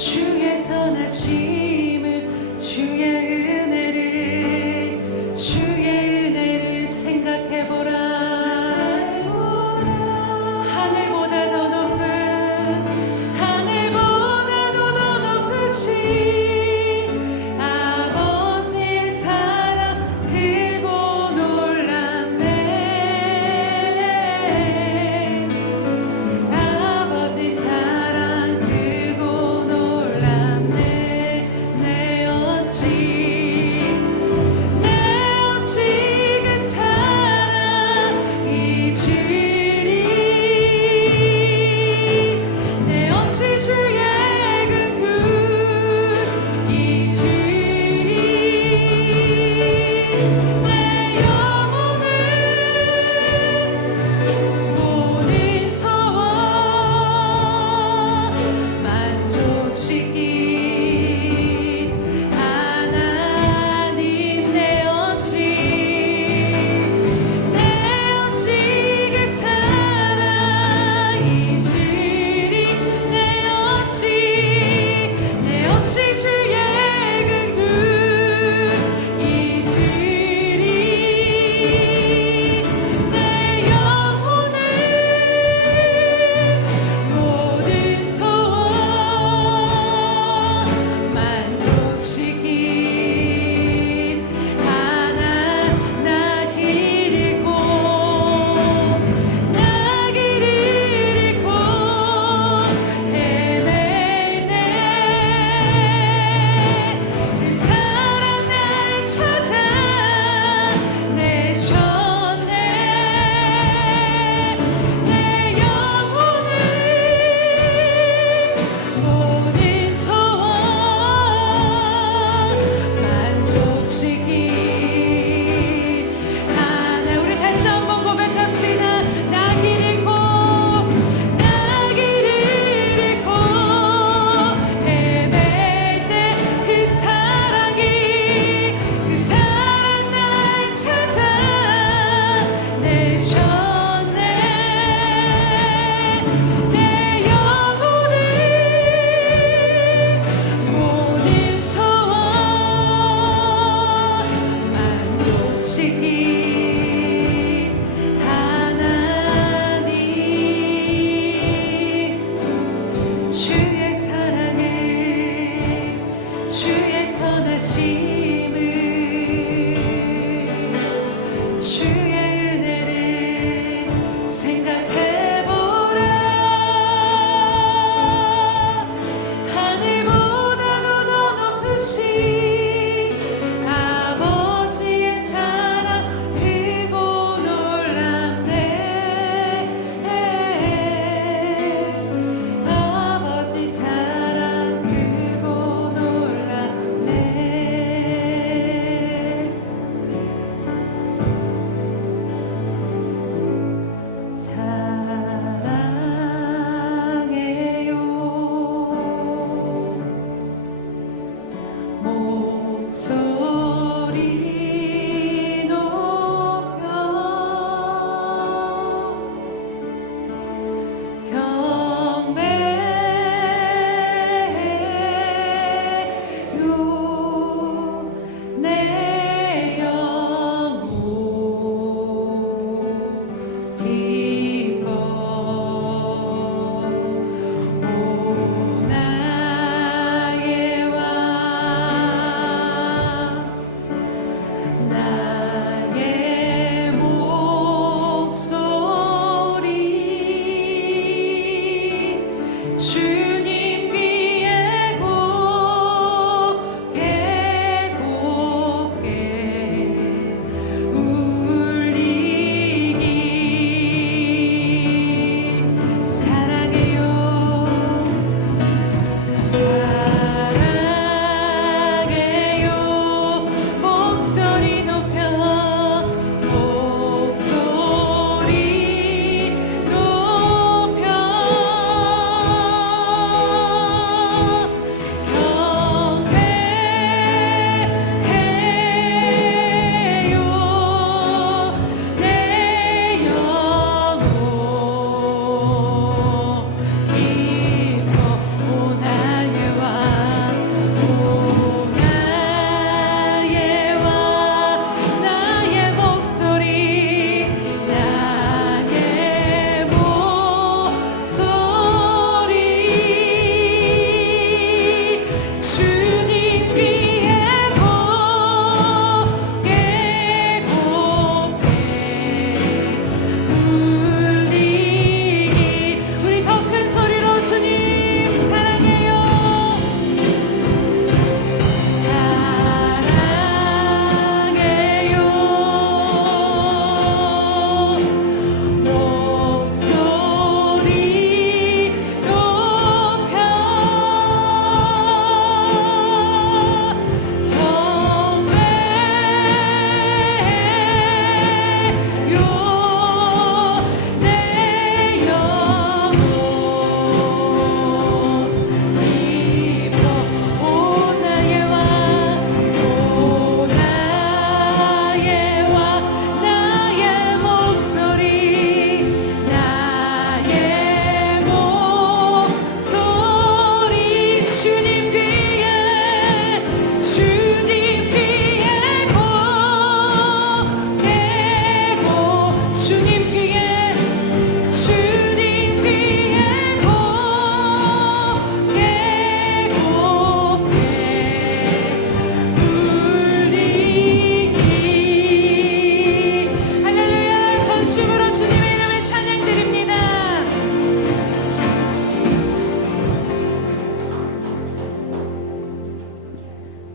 주의 선하심을 주의 은혜를 생각해보라. 하늘보다 더 높은 하늘보다 더 높으신 아버지의 사랑 크고 놀랍네. 아버지 사랑 크고 놀랍네.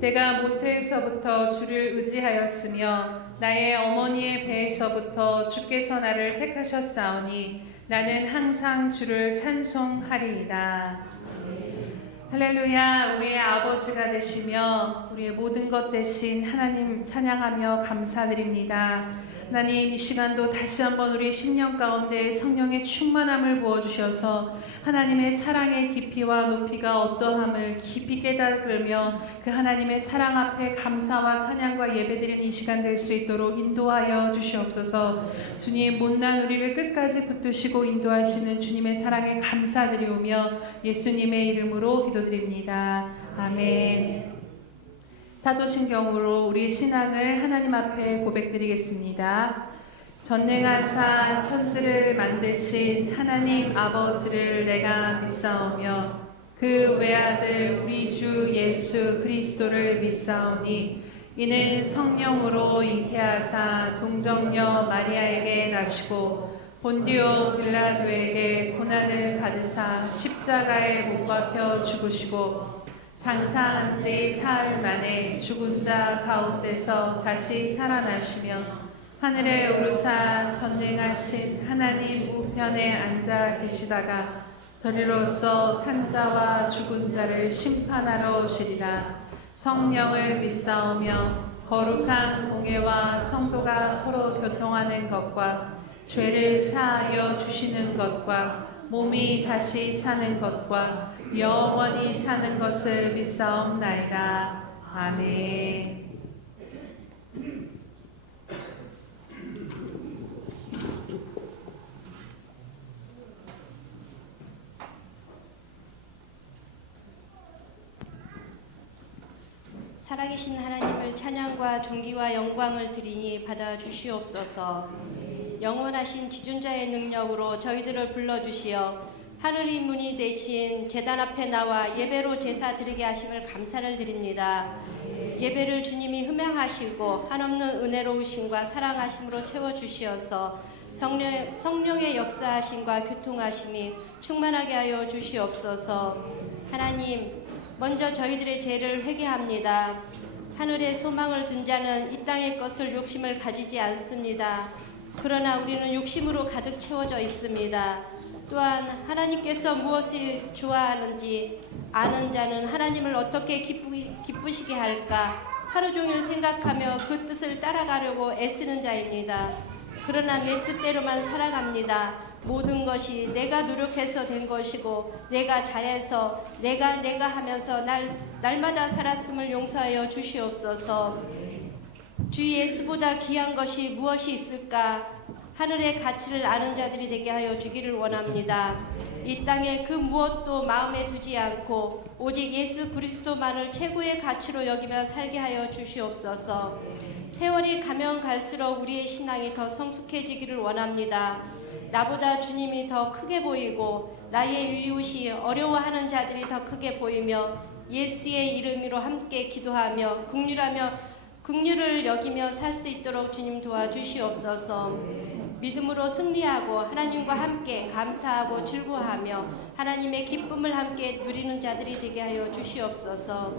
내가 모태에서부터 주를 의지하였으며 나의 어머니의 배에서부터 주께서 나를 택하셨사오니 나는 항상 주를 찬송하리이다. 할렐루야. 우리의 아버지가 되시며 우리의 모든 것 되신 하나님 찬양하며 감사드립니다. 하나님, 이 시간도 다시 한번 우리 심령 가운데 성령의 충만함을 부어주셔서 하나님의 사랑의 깊이와 높이가 어떠함을 깊이 깨달으며 그 하나님의 사랑 앞에 감사와 찬양과 예배드리는 이 시간 될 수 있도록 인도하여 주시옵소서. 주님, 못난 우리를 끝까지 붙드시고 인도하시는 주님의 사랑에 감사드리오며 예수님의 이름으로 기도드립니다. 아멘. 사도신경으로 우리 신앙을 하나님 앞에 고백드리겠습니다. 전능하사 천지를 만드신 하나님 아버지를 내가 믿사오며 그 외아들 우리 주 예수 그리스도를 믿사오니 이는 성령으로 잉태하사 동정녀 마리아에게 나시고 본디오 빌라도에게 고난을 받으사 십자가에 못 박혀 죽으시고 장사한 지 사흘 만에 죽은 자 가운데서 다시 살아나시며 하늘에 오르사 전능하신 하나님 우편에 앉아 계시다가 저리로서 산자와 죽은 자를 심판하러 오시리라. 성령을 믿사오며 거룩한 공예와 성도가 서로 교통하는 것과 죄를 사하여 주시는 것과 몸이 다시 사는 것과 영원히 사는 것을 믿사옵나이다. 아멘. 살아계신 하나님을 찬양과 존귀와 영광을 드리니 받아 주시옵소서. 영원하신 지존자의 능력으로 저희들을 불러주시어 하늘이 문이 되신 제단 앞에 나와 예배로 제사 드리게 하심을 감사를 드립니다. 예배를 주님이 흠양하시고 한없는 은혜로우심과 사랑하심으로 채워주시어서 성령의 역사하심과 교통하심이 충만하게 하여 주시옵소서. 하나님, 먼저 저희들의 죄를 회개합니다. 하늘에 소망을 둔 자는 이 땅의 것을 욕심을 가지지 않습니다. 그러나 우리는 욕심으로 가득 채워져 있습니다. 또한 하나님께서 무엇을 좋아하는지 아는 자는 하나님을 어떻게 기쁘시게 할까 하루 종일 생각하며 그 뜻을 따라가려고 애쓰는 자입니다. 그러나 내 뜻대로만 살아갑니다. 모든 것이 내가 노력해서 된 것이고 내가 잘해서 내가 하면서 날마다 살았음을 용서하여 주시옵소서. 주 예수보다 귀한 것이 무엇이 있을까? 하늘의 가치를 아는 자들이 되게 하여 주기를 원합니다. 이 땅에 그 무엇도 마음에 두지 않고 오직 예수 그리스도만을 최고의 가치로 여기며 살게 하여 주시옵소서. 세월이 가면 갈수록 우리의 신앙이 더 성숙해지기를 원합니다. 나보다 주님이 더 크게 보이고 나의 이웃이 어려워하는 자들이 더 크게 보이며 예수의 이름으로 함께 기도하며 긍휼을 여기며 살 수 있도록 주님 도와주시옵소서. 믿음으로 승리하고 하나님과 함께 감사하고 즐거워하며 하나님의 기쁨을 함께 누리는 자들이 되게 하여 주시옵소서.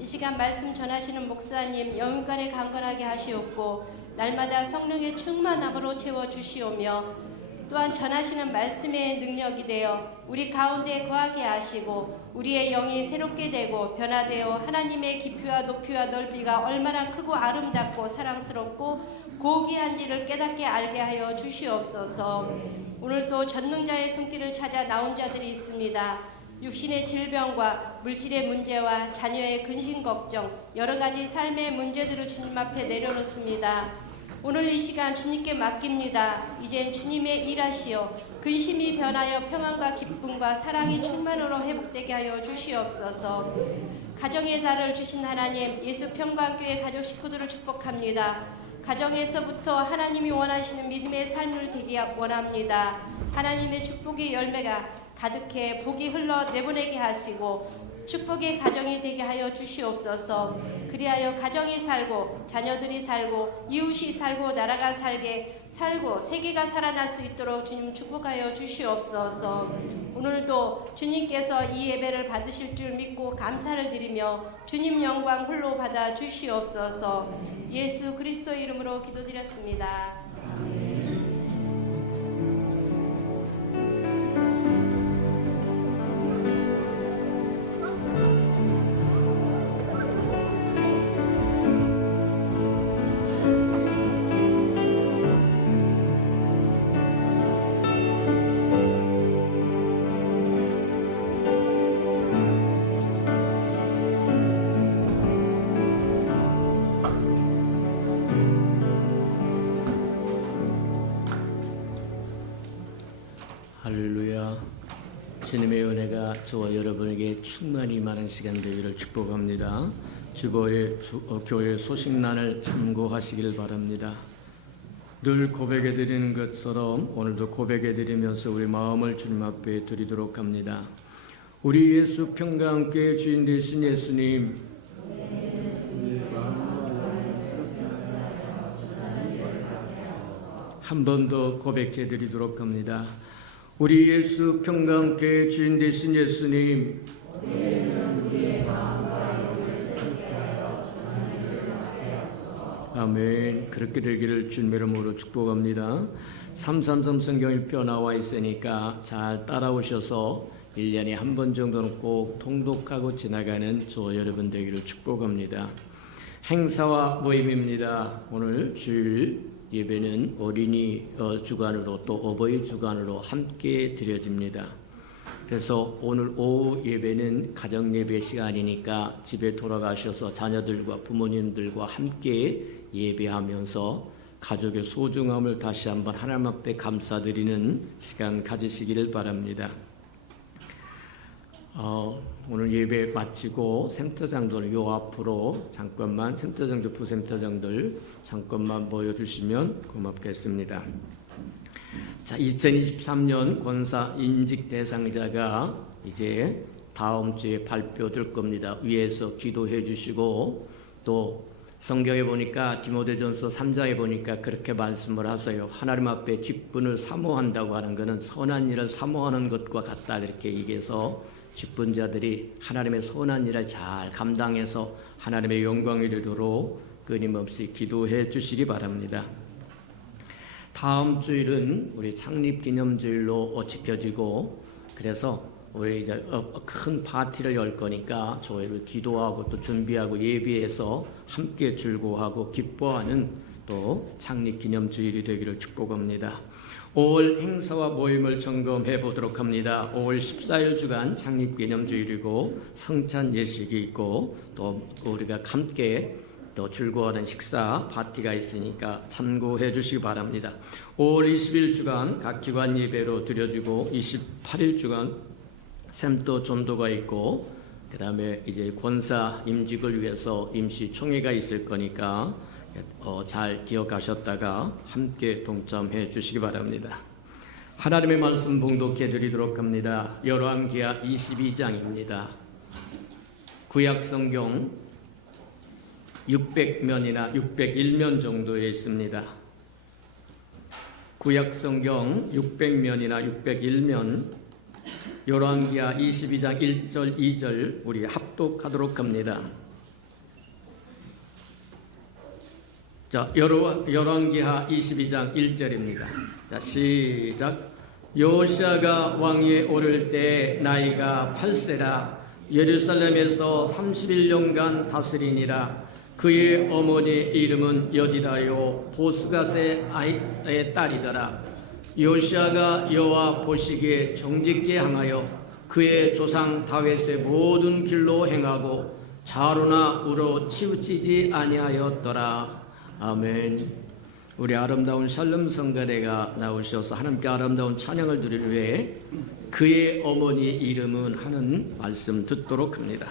이 시간 말씀 전하시는 목사님 영육간에 강건하게 하시옵고 날마다 성령의 충만함으로 채워주시오며 또한 전하시는 말씀의 능력이 되어 우리 가운데 거하게 하시고 우리의 영이 새롭게 되고 변화되어 하나님의 깊이와 높이와 넓이가 얼마나 크고 아름답고 사랑스럽고 고귀한지를 깨닫게 알게 하여 주시옵소서. 오늘도 전능자의 손길을 찾아 나온 자들이 있습니다. 육신의 질병과 물질의 문제와 자녀의 근심 걱정 여러 가지 삶의 문제들을 주님 앞에 내려놓습니다. 오늘 이 시간 주님께 맡깁니다. 이젠 주님의 일하시어 근심이 변하여 평안과 기쁨과 사랑이 충만으로 회복되게 하여 주시옵소서. 가정의 달을 주신 하나님 예수 평강교회 가족 식구들을 축복합니다. 가정에서부터 하나님이 원하시는 믿음의 삶을 되게 원합니다. 하나님의 축복의 열매가 가득해 복이 흘러 내보내게 하시고 축복의 가정이 되게 하여 주시옵소서. 그리하여 가정이 살고 자녀들이 살고 이웃이 살고 나라가 살고 세계가 살아날 수 있도록 주님 축복하여 주시옵소서. 오늘도 주님께서 이 예배를 받으실 줄 믿고 감사를 드리며 주님 영광 홀로 받아 주시옵소서. 예수 그리스도 이름으로 기도드렸습니다. 할렐루야. 주님의 은혜가 저와 여러분에게 충만히 임하는 시간 되기를 축복합니다. 교회 소식란을 참고하시길 바랍니다. 늘 고백해 드리는 것처럼 오늘도 고백해 드리면서 우리 마음을 주님 앞에 드리도록 합니다. 우리 예수 평강교회 주인 되신 예수님, 한 번 더 고백해 드리도록 합니다. 우리 예수 평강교회 주인 되신 예수님, 아멘. 그렇게 되기를 주님의 이름으로 축복합니다. 333 성경일표 나와 있으니까 잘 따라오셔서 1년에 한 번 정도는 꼭 통독하고 지나가는 저 여러분 되기를 축복합니다. 행사와 모임입니다. 오늘 주일 예배는 어린이 주간으로 또 어버이 주간으로 함께 드려집니다. 그래서 오늘 오후 예배는 가정 예배 시간이니까 집에 돌아가셔서 자녀들과 부모님들과 함께 예배하면서 가족의 소중함을 다시 한번 하나님 앞에 감사드리는 시간 가지시기를 바랍니다. 오늘 예배 마치고 센터장들 요 앞으로 잠깐만 센터장들 부센터장들 잠깐만 모여주시면 고맙겠습니다. 자, 2023년 권사 인직 대상자가 이제 다음 주에 발표될 겁니다. 위에서 기도해 주시고 또 성경에 보니까 디모데전서 3장에 보니까 그렇게 말씀을 하세요. 하나님 앞에 직분을 사모한다고 하는 것은 선한 일을 사모하는 것과 같다. 이렇게 얘기해서 직분자들이 하나님의 선한 일을 잘 감당해서 하나님의 영광을 이루도록 끊임없이 기도해 주시기 바랍니다. 다음 주일은 우리 창립기념주일로 지켜지고 그래서 우리 이제 큰 파티를 열 거니까 저희를 기도하고 또 준비하고 예비해서 함께 즐거워하고 기뻐하는 또 창립기념주일이 되기를 축복합니다. 5월 행사와 모임을 점검해 보도록 합니다. 5월 14일 주간 창립기념주일이고 성찬 예식이 있고 또 우리가 함께 또 즐거워하는 식사 파티가 있으니까 참고해 주시기 바랍니다. 5월 20일 주간 각 기관 예배로 드려지고 28일 주간 샘도 전도가 있고 그 다음에 이제 권사 임직을 위해서 임시 총회가 있을 거니까 잘 기억하셨다가 함께 동참해 주시기 바랍니다. 하나님의 말씀 봉독해 드리도록 합니다. 열왕기하 22장입니다. 구약성경 600면이나 601면 정도에 있습니다. 구약성경 600면이나 601면 열왕기하 22장 1절 2절 우리 합독하도록 합니다. 자, 열왕기하 22장 1절입니다. 자, 시작. 요시아가 왕위에 오를 때 나이가 8세라 예루살렘에서 31년간 다스리니라. 그의 어머니 이름은 여디다요 보스갓의 아이의 딸이더라. 요시아가 여호와 보시기에 정직게 행하여 그의 조상 다윗의 모든 길로 행하고 좌로나 우로 치우치지 아니하였더라. 아멘. 우리 아름다운 샬롬 성가대가 나오셔서 하나님께 아름다운 찬양을 드리기 위해 그의 어머니 이름은 하는 말씀 듣도록 합니다.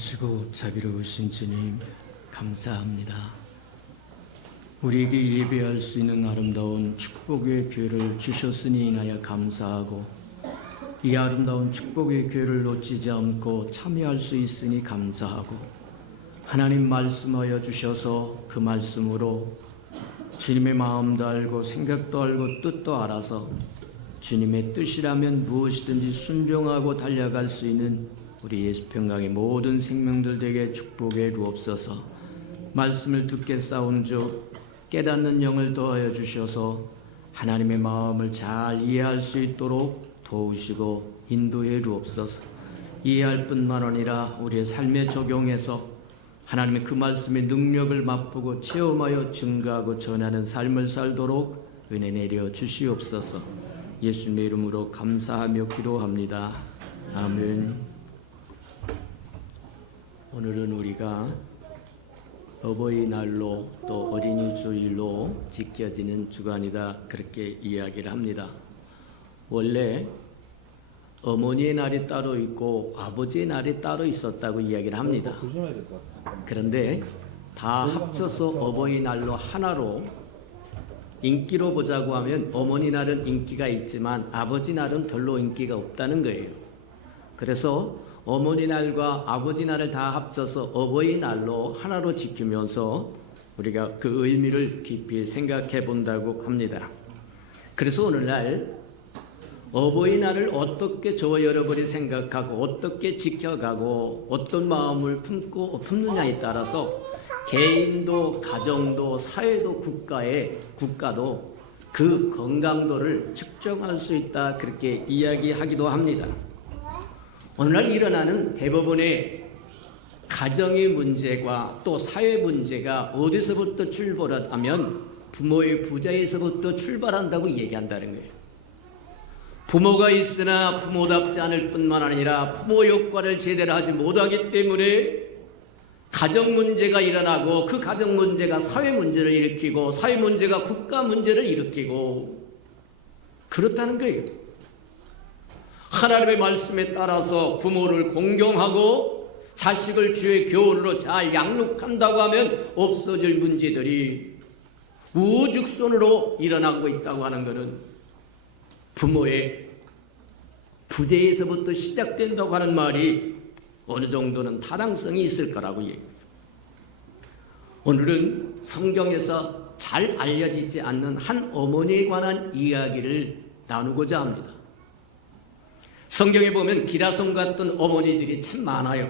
선하시고 자비로우신 주님, 감사합니다. 우리에게 예배할 수 있는 아름다운 축복의 기회를 주셨으니 인하여 감사하고, 이 아름다운 축복의 기회를 놓치지 않고 참여할 수 있으니 감사하고, 하나님 말씀하여 주셔서 그 말씀으로 주님의 마음도 알고 생각도 알고 뜻도 알아서 주님의 뜻이라면 무엇이든지 순종하고 달려갈 수 있는 우리 예수평강의 모든 생명들 되게 축복해 주옵소서. 말씀을 듣게 싸우는 즉 깨닫는 영을 더하여 주셔서 하나님의 마음을 잘 이해할 수 있도록 도우시고 인도해 주옵소서. 이해할 뿐만 아니라 우리의 삶에 적용해서 하나님의 그 말씀의 능력을 맛보고 체험하여 증거하고 전하는 삶을 살도록 은혜 내려 주시옵소서. 예수님의 이름으로 감사하며 기도합니다. 아멘. 오늘은 우리가 어버이날로 또 어린이 주일로 지켜지는 주간이다, 그렇게 이야기를 합니다. 원래 어머니의 날이 따로 있고 아버지의 날이 따로 있었다고 이야기를 합니다. 그런데 다 합쳐서 어버이날로 하나로 인기로 보자고 하면 어머니 날은 인기가 있지만 아버지 날은 별로 인기가 없다는 거예요. 그래서 어머니 날과 아버지 날을 다 합쳐서 어버이날로 하나로 지키면서 우리가 그 의미를 깊이 생각해 본다고 합니다. 그래서 오늘날 어버이날을 어떻게 저와 여러분이 생각하고 어떻게 지켜가고 어떤 마음을 품느냐에 따라서 개인도 가정도 사회도 국가도 그 건강도를 측정할 수 있다, 그렇게 이야기하기도 합니다. 오늘날 일어나는 대부분의 가정의 문제가 또 사회 문제가 어디서부터 출발하면 부모의 부자에서부터 출발한다고 얘기한다는 거예요. 부모가 있으나 부모답지 않을 뿐만 아니라 부모 역할을 제대로 하지 못하기 때문에 가정 문제가 일어나고 그 가정 문제가 사회 문제를 일으키고 사회 문제가 국가 문제를 일으키고 그렇다는 거예요. 하나님의 말씀에 따라서 부모를 공경하고 자식을 주의 교훈으로 잘 양육한다고 하면 없어질 문제들이 우죽순으로 일어나고 있다고 하는 것은 부모의 부재에서부터 시작된다고 하는 말이 어느 정도는 타당성이 있을 거라고 얘기합니다. 오늘은 성경에서 잘 알려지지 않는 한 어머니에 관한 이야기를 나누고자 합니다. 성경에 보면 기라성 같은 어머니들이 참 많아요.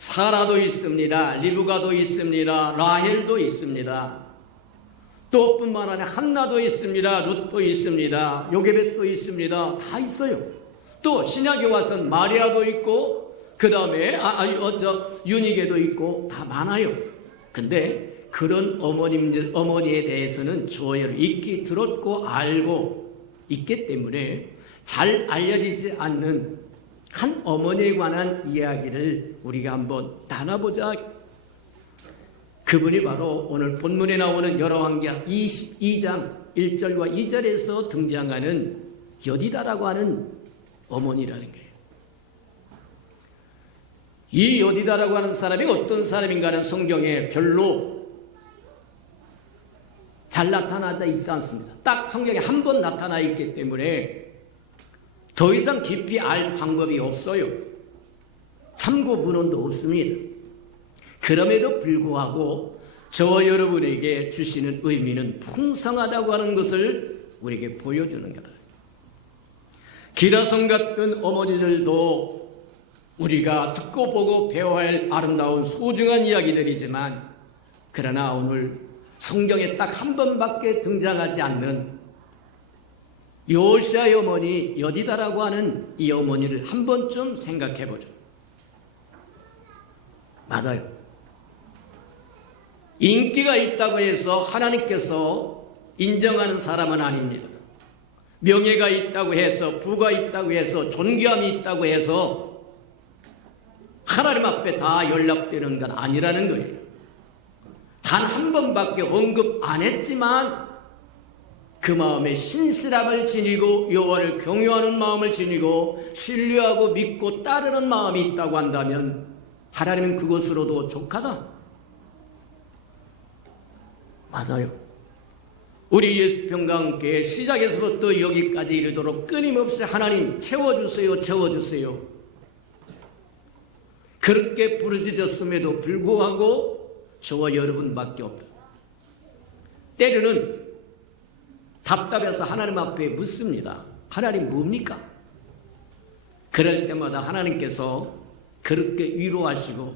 사라도 있습니다. 리브가도 있습니다. 라헬도 있습니다. 또 뿐만 아니라 한나도 있습니다. 룻도 있습니다. 요게벳도 있습니다. 다 있어요. 또 신약에 와서는 마리아도 있고 그 다음에 유니게도 있고 다 많아요. 근데 그런 어머니에 대해서는 저희를 익히 들었고 알고 있기 때문에 잘 알려지지 않는 한 어머니에 관한 이야기를 우리가 한번 나눠보자. 그분이 바로 오늘 본문에 나오는 열왕기하 22장 1절과 2절에서 등장하는 여디다라고 하는 어머니라는 거예요. 이 여디다라고 하는 사람이 어떤 사람인가는 성경에 별로 잘 나타나지 있지 않습니다. 딱 성경에 한 번 나타나 있기 때문에 더 이상 깊이 알 방법이 없어요. 참고 문헌도 없습니다. 그럼에도 불구하고 저와 여러분에게 주시는 의미는 풍성하다고 하는 것을 우리에게 보여주는 거다. 기라성 같은 어머니들도 우리가 듣고 보고 배워야 할 아름다운 소중한 이야기들이지만, 그러나 오늘 성경에 딱 한 번밖에 등장하지 않는 요시아의 어머니 여디다라고 하는 이 어머니를 한 번쯤 생각해 보죠. 맞아요. 인기가 있다고 해서 하나님께서 인정하는 사람은 아닙니다. 명예가 있다고 해서, 부가 있다고 해서, 존귀함이 있다고 해서 하나님 앞에 다 연락되는 건 아니라는 거예요. 단 한 번밖에 언급 안 했지만 그 마음에 신실함을 지니고 여호와를 경외하는 마음을 지니고 신뢰하고 믿고 따르는 마음이 있다고 한다면 하나님은 그것으로도 족하다. 맞아요. 우리 예수평강교회 시작에서부터 여기까지 이르도록 끊임없이 하나님 채워주세요, 채워주세요. 그렇게 부르짖었음에도 불구하고 저와 여러분밖에 없다. 때로는 답답해서 하나님 앞에 묻습니다. 하나님 뭡니까? 그럴 때마다 하나님께서 그렇게 위로하시고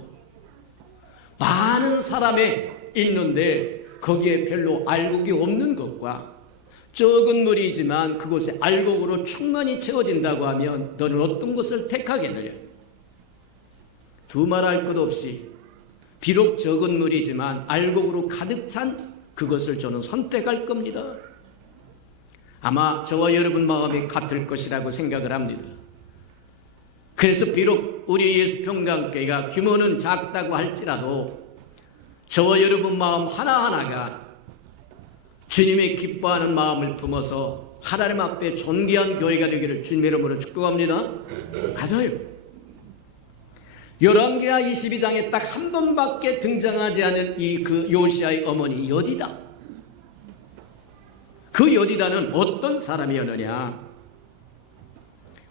많은 사람이 있는데 거기에 별로 알곡이 없는 것과 적은 물이지만 그곳에 알곡으로 충만히 채워진다고 하면 너는 어떤 것을 택하겠느냐? 두말할 것 없이 비록 적은 물이지만 알곡으로 가득 찬 그것을 저는 선택할 겁니다. 아마 저와 여러분 마음이 같을 것이라고 생각을 합니다. 그래서 비록 우리 예수평강교회가 규모는 작다고 할지라도 저와 여러분 마음 하나하나가 주님의 기뻐하는 마음을 품어서 하나님 앞에 존귀한 교회가 되기를 주님의 이름으로 축복합니다. 맞아요. 열왕기하 22장에 딱 한 번밖에 등장하지 않은 그 요시아의 어머니 여디다. 그 여디다는 어떤 사람이었느냐?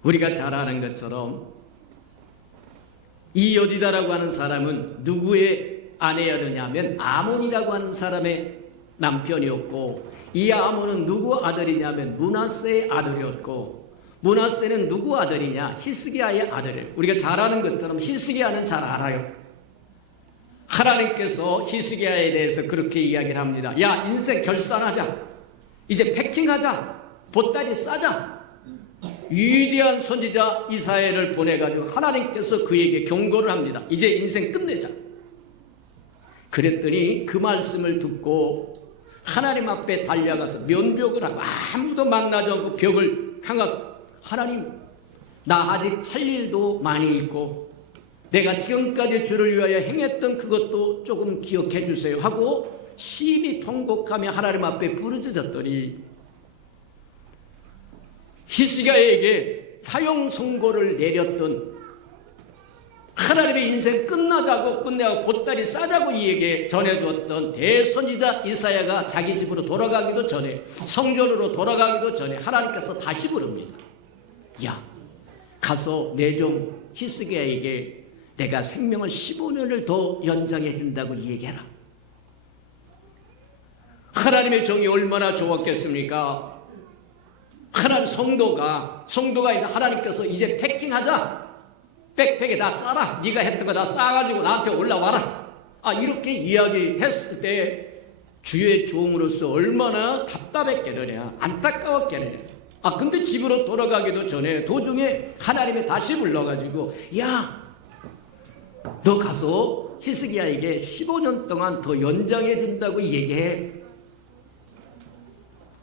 우리가 잘 아는 것처럼 이 여디다라고 하는 사람은 누구의 아내였느냐면 아몬이라고 하는 사람의 남편이었고, 이 아몬은 누구 아들이냐면 므낫세의 아들이었고, 므낫세는 누구 아들이냐? 히스기야의 아들이에요. 우리가 잘 아는 것처럼 히스기야는 잘 알아요. 하나님께서 히스기야에 대해서 그렇게 이야기를 합니다. 야, 인생 결산하자. 이제 패킹하자. 보따리 싸자. 위대한 선지자 이사야를 보내가지고 하나님께서 그에게 경고를 합니다. 이제 인생 끝내자. 그랬더니 그 말씀을 듣고 하나님 앞에 달려가서 면벽을 하고 아무도 만나지 않고 벽을 향해서 하나님, 나 아직 할 일도 많이 있고 내가 지금까지 주를 위하여 행했던 그것도 조금 기억해 주세요 하고 심히 통곡하며 하나님 앞에 부르짖었더니 히스기야에게 사형 선고를 내렸던, 하나님의 인생 끝내자고 보따리 싸자고 이에게 전해주었던 대선지자 이사야가 자기 집으로 돌아가기도 전에, 성전으로 돌아가기도 전에 하나님께서 다시 부릅니다. 야, 가서 내 종 히스기야에게 내가 생명을 15년을 더 연장해 준다고 얘기해라. 하나님의 종이 얼마나 좋았겠습니까? 하나님 성도가 있는 하나님께서 이제 패킹하자. 백팩에 다 싸라. 네가 했던 거 다 싸가지고 나한테 올라와라. 이렇게 이야기했을 때 주의 종으로서 얼마나 답답했겠느냐, 안타까웠겠느냐. 근데 집으로 돌아가기도 전에 도중에 하나님이 다시 불러가지고 야, 너 가서 히스기야에게 15년 동안 더 연장해 준다고 얘기해.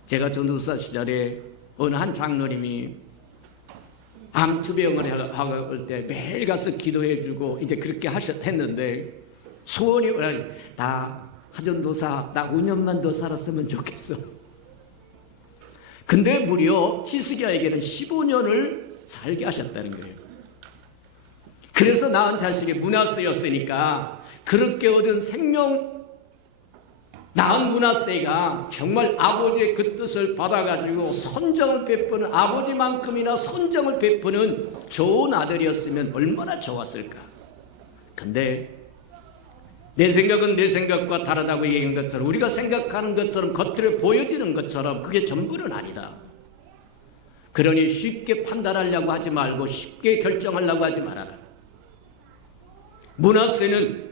제가 전도사 시절에 어느 한 장로님이 암투병을 하고 때 매일 가서 기도해주고 이제 그렇게 했는데 소원이 나 하전도사 나 5년만 더 살았으면 좋겠어. 근데 무려 히스기야에게는 15년을 살게 하셨다는 거예요. 그래서 낳은 자식이 므낫세였으니까 그렇게 얻은 생명, 낳은 므낫세가 정말 아버지의 그 뜻을 받아가지고 선정을 베푸는, 아버지만큼이나 선정을 베푸는 좋은 아들이었으면 얼마나 좋았을까. 근데 내 생각은 내 생각과 다르다고 얘기한 것처럼, 우리가 생각하는 것처럼 겉으로 보여지는 것처럼 그게 전부는 아니다. 그러니 쉽게 판단하려고 하지 말고 쉽게 결정하려고 하지 말아라. 므낫세는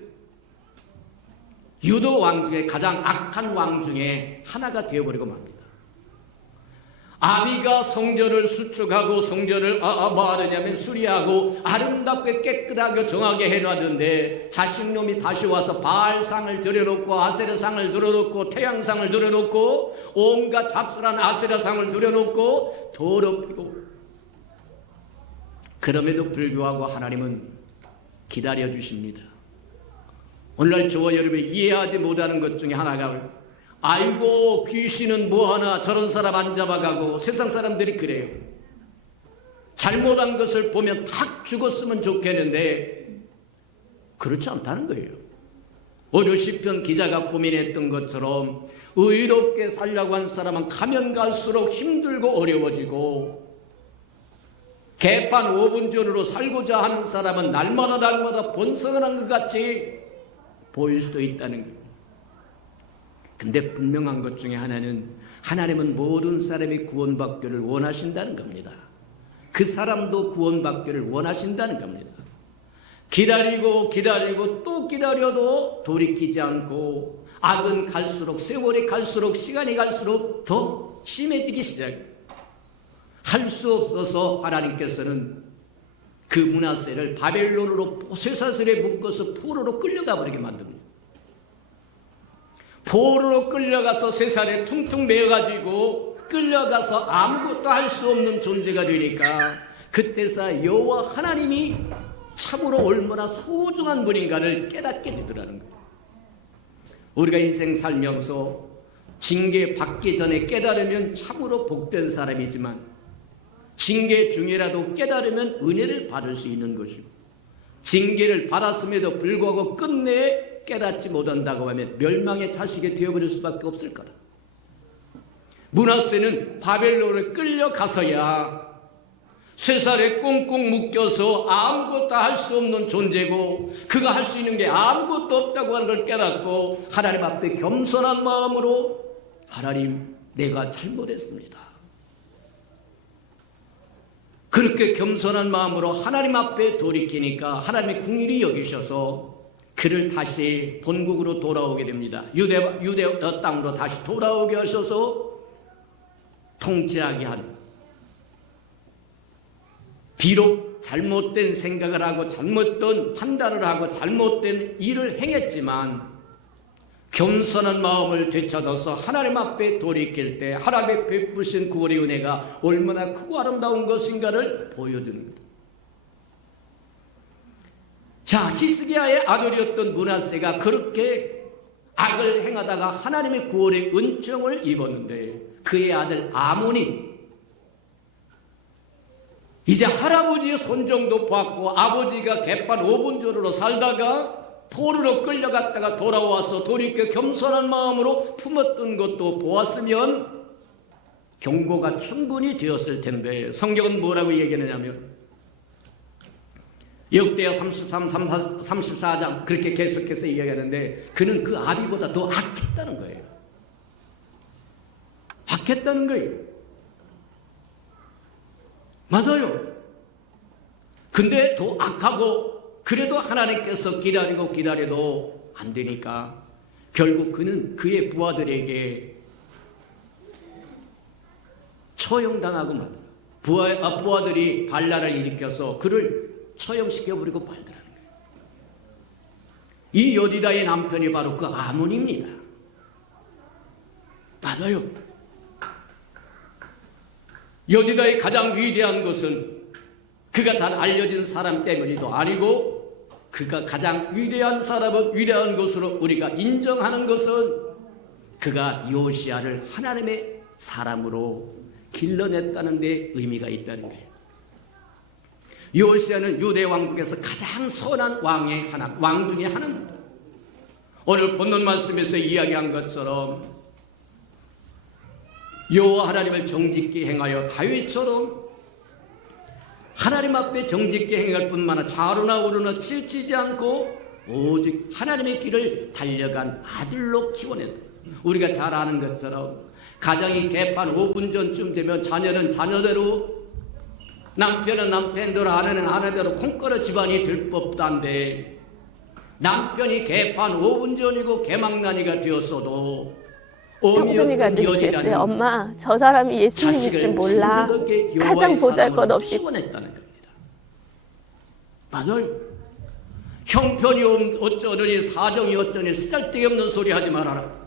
유도 왕 중에 가장 악한 왕 중에 하나가 되어버리고 맙니다. 아비가 성전을 수축하고 성전을 뭐 하느냐면 수리하고 아름답게 깨끗하게 정하게 해놨는데 자식놈이 다시 와서 바알상을 들여놓고 아세라상을 들여놓고 태양상을 들여놓고 온갖 잡술한 아세라상을 들여놓고 더럽히고, 그럼에도 불구하고 하나님은 기다려주십니다. 오늘날 저와 여러분이 이해하지 못하는 것 중에 하나가, 아이고 귀신은 뭐하나 저런 사람 안 잡아가고, 세상 사람들이 그래요. 잘못한 것을 보면 탁 죽었으면 좋겠는데 그렇지 않다는 거예요. 오늘 시편 기자가 고민했던 것처럼 의롭게 살려고 한 사람은 가면 갈수록 힘들고 어려워지고, 개판 5분 전으로 살고자 하는 사람은 날마다 번성을 한 것 같이 보일 수도 있다는 거예요. 근데 분명한 것 중에 하나는, 하나님은 모든 사람이 구원받기를 원하신다는 겁니다. 그 사람도 구원받기를 원하신다는 겁니다. 기다리고 또 기다려도 돌이키지 않고, 악은 갈수록, 세월이 갈수록, 시간이 갈수록 더 심해지기 시작해요. 할 수 없어서 하나님께서는 그 므낫세를 바벨론으로 쇠사슬에 묶어서 포로로 끌려가 버리게 만듭니다. 포로로 끌려가서 쇠사슬에 퉁퉁 매어가지고 끌려가서 아무것도 할 수 없는 존재가 되니까, 그때서 여호와 하나님이 참으로 얼마나 소중한 분인가를 깨닫게 되더라는 거예요. 우리가 인생 살면서 징계 받기 전에 깨달으면 참으로 복된 사람이지만, 징계 중이라도 깨달으면 은혜를 받을 수 있는 것이고, 징계를 받았음에도 불구하고 끝내 깨닫지 못한다고 하면 멸망의 자식이 되어버릴 수밖에 없을 거다. 므낫세는 바벨론에 끌려가서야 쇠살에 꽁꽁 묶여서 아무것도 할 수 없는 존재고, 그가 할 수 있는 게 아무것도 없다고 하는 걸 깨닫고, 하나님 앞에 겸손한 마음으로, 하나님, 내가 잘못했습니다. 그렇게 겸손한 마음으로 하나님 앞에 돌이키니까 하나님의 긍휼히 여기셔서 그를 다시 본국으로 돌아오게 됩니다. 유대 땅으로 다시 돌아오게 하셔서 통치하게 하는, 비록 잘못된 생각을 하고 잘못된 판단을 하고 잘못된 일을 행했지만, 겸손한 마음을 되찾아서 하나님 앞에 돌이킬 때 하나님의 베푸신 구원의 은혜가 얼마나 크고 아름다운 것인가를 보여주는 겁니다. 자, 히스기야의 아들이었던 므낫세가 그렇게 악을 행하다가 하나님의 구원의 은총을 입었는데, 그의 아들 아몬이 이제 할아버지의 손정도 받고, 아버지가 개판 5분 전으로 살다가 포로로 끌려갔다가 돌아와서 돌이켜 겸손한 마음으로 품었던 것도 보았으면 경고가 충분히 되었을 텐데, 성경은 뭐라고 얘기하느냐면 역대하 34장 그렇게 계속해서 이야기하는데, 그는 그 아비보다 더 악했다는 거예요. 악했다는 거예요. 맞아요. 근데 더 악하고, 그래도 하나님께서 기다려도 안 되니까 결국 그는 그의 부하들에게 처형당하고 말더라. 부하들이 반란을 일으켜서 그를 처형시켜버리고 말더라는 거예요. 이 여디다의 남편이 바로 그 아몬입니다. 맞아요. 여디다의 가장 위대한 것은 그가 잘 알려진 사람 때문이도 아니고, 그가 가장 위대한 사람은, 위대한 것으로 우리가 인정하는 것은 그가 요시야를 하나님의 사람으로 길러냈다는 데 의미가 있다는 거예요. 요시야는 유대 왕국에서 가장 선한 왕 중에 하나입니다. 오늘 본문 말씀에서 이야기한 것처럼 여호와 하나님을 정직히 행하여 다윗처럼 하나님 앞에 정직히 행할 뿐만 아니라 좌로나 우로나 치우치지 않고 오직 하나님의 길을 달려간 아들로 키워냈다. 우리가 잘 아는 것처럼 가정이 개판 5분 전쯤 되면 자녀는 자녀대로, 남편은 남편대로, 아내는 아내대로 콩가루 집안이 될 법도 한데, 남편이 개판 5분 전이고 개망난이가 되었어도 형준이가 늘 그랬어요. 엄마, 저 사람이 예수님일 줄 몰라. 가장 보잘것없이. 맞아요. 형편이 어쩌느니 사정이 어쩌니 쓰잘데기 없는 소리 하지 말아라.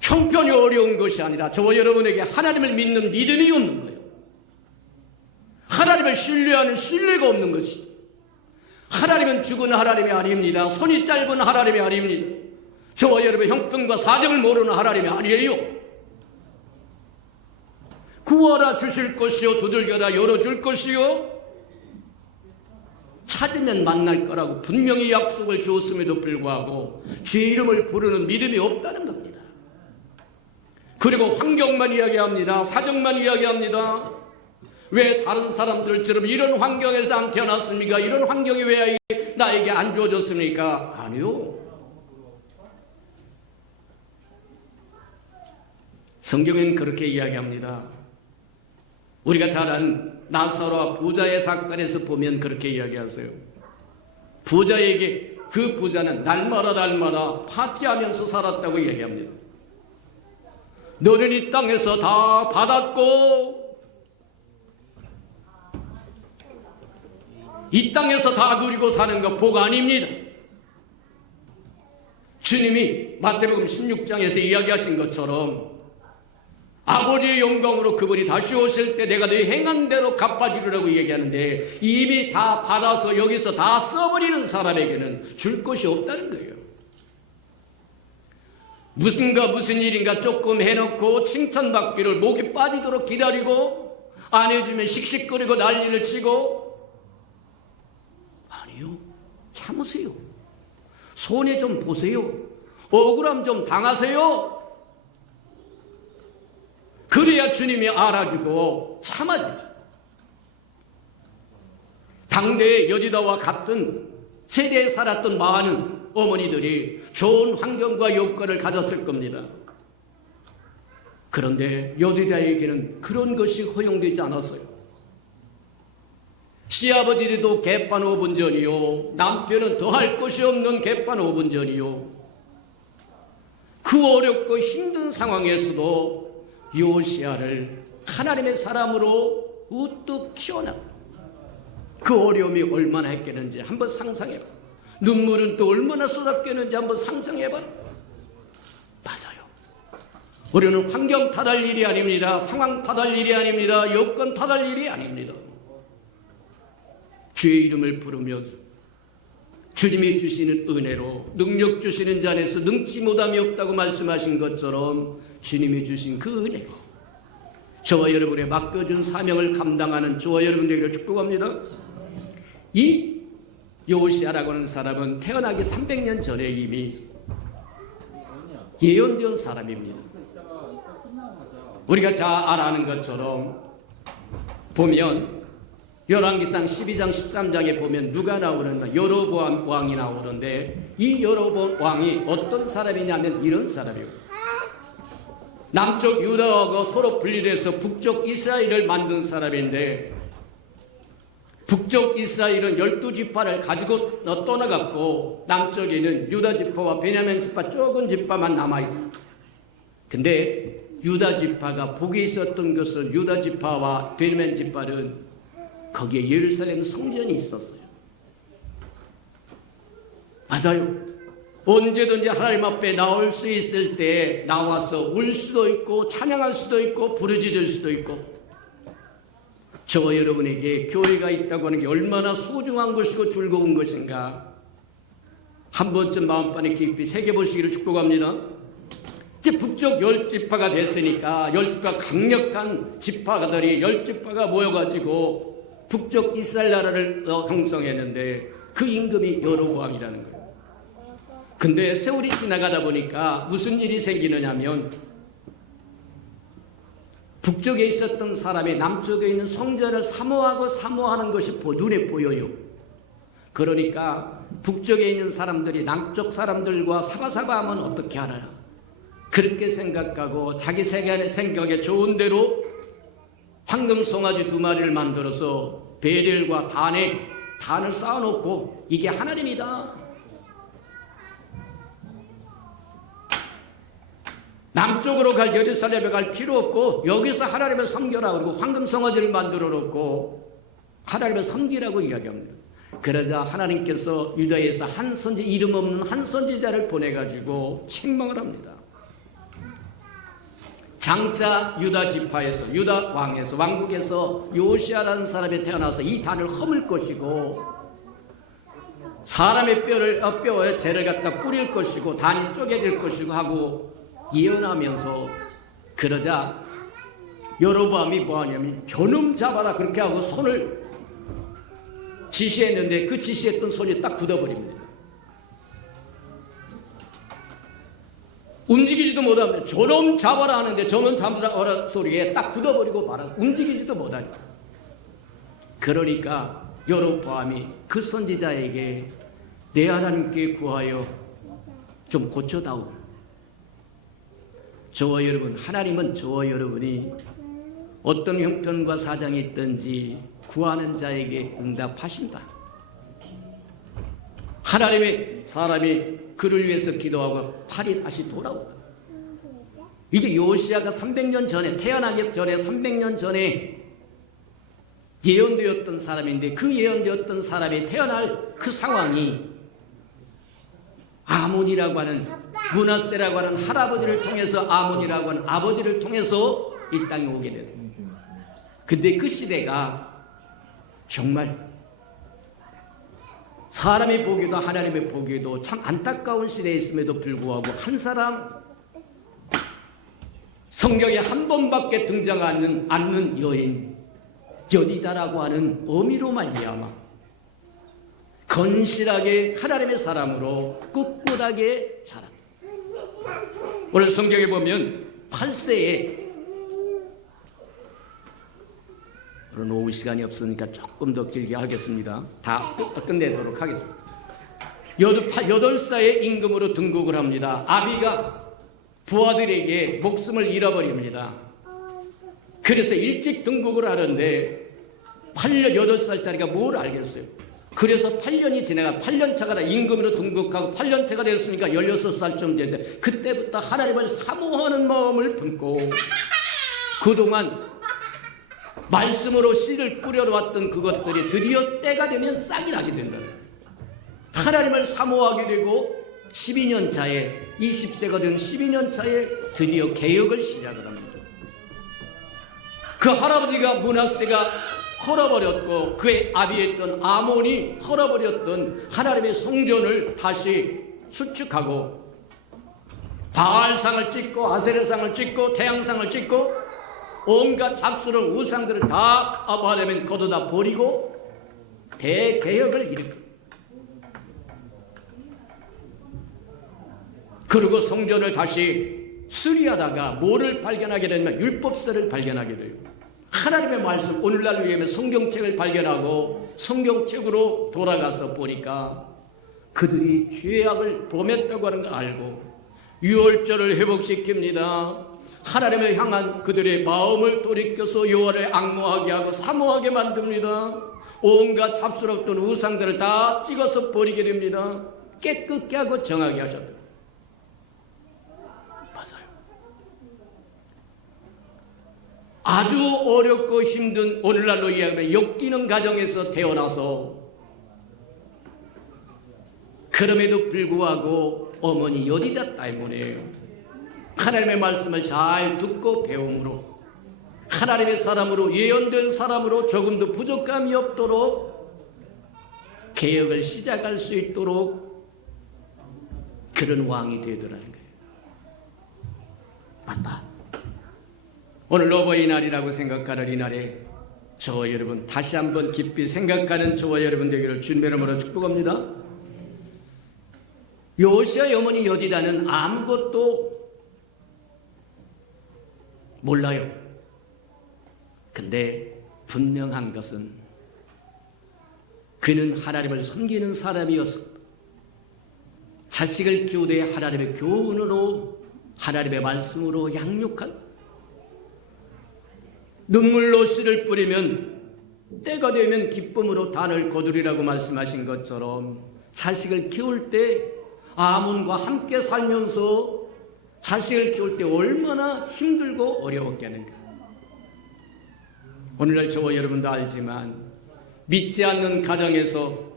형편이 어려운 것이 아니라 저와 여러분에게 하나님을 믿는 믿음이 없는 거예요. 하나님을 신뢰하는 신뢰가 없는 것이죠. 하나님은 죽은 하나님이 아닙니다. 손이 짧은 하나님이 아닙니다. 저와 여러분의 형편과 사정을 모르는 하나님이 아니에요. 구하라 주실 것이요, 두들겨라 열어줄 것이요, 찾으면 만날 거라고 분명히 약속을 주었음에도 불구하고 주의 이름을 부르는 믿음이 없다는 겁니다. 그리고 환경만 이야기합니다. 사정만 이야기합니다. 왜 다른 사람들처럼 이런 환경에서 안 태어났습니까? 이런 환경이 왜 나에게 안 주어졌습니까? 아니요. 성경은 그렇게 이야기합니다. 우리가 잘 아는 나사로와 부자의 사건에서 보면 그렇게 이야기하세요. 부자에게 그 부자는 날마다 파티하면서 살았다고 이야기합니다. 너는 이 땅에서 다 받았고 이 땅에서 다 누리고 사는 거 복 아닙니다. 주님이 마태복음 16장에서 이야기하신 것처럼 아버지의 영광으로 그분이 다시 오실 때 내가 네 행한 대로 갚아주리라고 얘기하는데 이미 다 받아서 여기서 다 써버리는 사람에게는 줄 것이 없다는 거예요. 무슨 일인가 조금 해놓고 칭찬받기를 목이 빠지도록 기다리고 안 해주면 씩씩거리고 난리를 치고 아니요. 참으세요. 손해 좀 보세요. 억울함 좀 당하세요. 그래야 주님이 알아주고 참아주죠. 당대의 여디다와 같은 세대에 살았던 많은 어머니들이 좋은 환경과 여건을 가졌을 겁니다. 그런데 여디다에게는 그런 것이 허용되지 않았어요. 시아버지들도 개판 5분 전이요, 남편은 더할 것이 없는 개판 5분 전이요. 그 어렵고 힘든 상황에서도 요시야를 하나님의 사람으로 우뚝 키워나 그 어려움이 얼마나 했겠는지 한번 상상해봐. 눈물은 또 얼마나 쏟았겠는지 한번 상상해봐. 맞아요. 우리는 환경 탓할 일이 아닙니다. 상황 탓할 일이 아닙니다. 여건 탓할 일이 아닙니다. 주의 이름을 부르면서 주님이 주시는 은혜로 능력 주시는 자 안에서 능치 못함이 없다고 말씀하신 것처럼 주님이 주신 그 은혜로 저와 여러분의 맡겨준 사명을 감당하는 저와 여러분들에게 축복합니다. 이 요시야라고 하는 사람은 태어나기 300년 전에 이미 예언된 사람입니다. 우리가 잘 아는 것처럼 보면 열왕기상 12장 13장에 보면 누가 나오는가? 여로보암 왕이 나오는데 이 여로보암 왕이 어떤 사람이냐면 이런 사람이에요. 남쪽 유다하고 서로 분리돼서 북쪽 이스라엘을 만든 사람인데 북쪽 이스라엘은 12지파를 가지고 떠나갔고 남쪽에는 유다 지파와 베냐민 지파 적은 지파만 남아있어요. 근데 유다 지파가 복이 있었던 것은 유다 지파와 베냐민 지파는 거기에 예루살렘 성전이 있었어요. 맞아요. 언제든지 하나님 앞에 나올 수 있을 때 나와서 울 수도 있고 찬양할 수도 있고 부르짖을 수도 있고 저와 여러분에게 교회가 있다고 하는 게 얼마나 소중한 것이고 즐거운 것인가 한 번쯤 마음판에 깊이 새겨보시기를 축복합니다. 이제 북쪽 10지파가 됐으니까 10지파 강력한 지파가들이 10지파가 모여가지고 북쪽 이스라엘 나라를 형성했는데 그 임금이 여로보암이라는 거예요. 근데 세월이 지나가다 보니까 무슨 일이 생기느냐면 북쪽에 있었던 사람이 남쪽에 있는 성전을 사모하는 것이 눈에 보여요. 그러니까 북쪽에 있는 사람들이 남쪽 사람들과 사바사바하면 어떻게 하나 그렇게 생각하고 자기 생각에 좋은 대로 황금 송아지 2마리를 만들어서 베델과 단을 쌓아놓고 이게 하나님이다. 남쪽으로 갈 예루살렘에 갈 필요 없고 여기서 하나님을 섬겨라. 그리고 황금 송아지를 만들어 놓고 하나님을 섬기라고 이야기합니다. 그러자 하나님께서 유다에서 이름 없는 한 선지자를 보내가지고 책망을 합니다. 장차 유다 지파에서 유다 왕국에서 요시야라는 사람이 태어나서 이 단을 허물 것이고 사람의 뼈에 재를 갖다 뿌릴 것이고 단이 쪼개질 것이고 하고 예언하면서 그러자 여로보암이 뭐하냐면 저놈 잡아라 그렇게 하고 손을 지시했는데 그 지시했던 손이 딱 굳어버립니다. 움직이지도 못하면 저놈 잡아라 하는데 저놈 잡아라 소리에 딱 굳어버리고 말아 움직이지도 못하니까. 그러니까 여로보암이 그 선지자에게 내 하나님께 구하여 좀 고쳐다오. 저와 여러분, 하나님은 저와 여러분이 어떤 형편과 사정이 있든지 구하는 자에게 응답하신다. 하나님의 사람이 그를 위해서 기도하고 팔이 다시 돌아오고, 이게 요시아가 300년 전에, 태어나기 전에 300년 전에 예언되었던 사람인데, 그 예언되었던 사람이 태어날 그 상황이 아몬이라고 하는, 므낫세라고 하는 할아버지를 통해서, 아몬이라고 하는 아버지를 통해서 이 땅에 오게 됐습니다. 근데 그 시대가 정말 사람이 보기도 하나님의 보기에도 참 안타까운 시대에 있음에도 불구하고 한 사람, 성경에 한 번밖에 등장하지 않는 여인 여디다라고 하는 어미로 말미암아 건실하게 하나님의 사람으로 꿋꿋하게 자라. 오늘 성경에 보면 8세에, 오늘 오후 시간이 없으니까 조금 더 길게 하겠습니다. 다 끝내도록 하겠습니다. 8살의 임금으로 등극을 합니다. 아비가 부하들에게 목숨을 잃어버립니다. 그래서 일찍 등극을 하는데 8살짜리가 뭘 알겠어요. 그래서 8년이 지나가 8년차가 임금으로 등극하고 8년차가 됐으니까 16살쯤 됐는데, 그때부터 하나님을 사모하는 마음을 품고 그동안 말씀으로 씨를 뿌려놓았던 그것들이 드디어 때가 되면 싹이 나게 된다. 하나님을 사모하게 되고 12년 차에, 20세가 된 12년 차에 드디어 개혁을 시작을 합니다. 그 할아버지가 므낫세가 헐어버렸고 그의 아비였던 아몬이 헐어버렸던 하나님의 성전을 다시 수축하고 바알상을 찍고 아세르상을 찍고 태양상을 찍고 온갖 잡스러운 우상들을 다 아브라함은 걷어다 버리고 대개혁을 일으킵니다. 그리고 성전을 다시 수리하다가 뭐를 발견하게 되냐면 율법서를 발견하게 돼요. 하나님의 말씀, 오늘날 위하여 성경책을 발견하고 성경책으로 돌아가서 보니까 그들이 죄악을 범했다고 하는 걸 알고 유월절을 회복시킵니다. 하나님을 향한 그들의 마음을 돌이켜서 여호와를 앙모하게 하고 사모하게 만듭니다. 온갖 잡스럽던 우상들을 다 찍어서 버리게 됩니다. 깨끗게 하고 정하게 하셨다. 맞아요. 아주 어렵고 힘든, 오늘날로 이야기하면 역기능 가정에서 태어나서 그럼에도 불구하고 어머니 여디다 때문에 하나님의 말씀을 잘 듣고 배움으로, 하나님의 사람으로, 예언된 사람으로 조금도 부족함이 없도록 개혁을 시작할 수 있도록 그런 왕이 되더라는 거예요. 맞다. 오늘 어버이날이라고 생각하는 이날에 저와 여러분 다시 한번 깊이 생각하는 저와 여러분 되기를 주님의 이름으로 축복합니다. 요시아의 어머니 여디다는 아무것도 몰라요. 근데 분명한 것은 그는 하나님을 섬기는 사람이었습니다. 자식을 키우되 하나님의 교훈으로, 하나님의 말씀으로 양육한, 눈물로 씨를 뿌리면 때가 되면 기쁨으로 단을 거두리라고 말씀하신 것처럼 자식을 키울 때 아몬과 함께 살면서 자식을 키울 때 얼마나 힘들고 어려웠게 하는가. 오늘날 저와 여러분도 알지만 믿지 않는 가정에서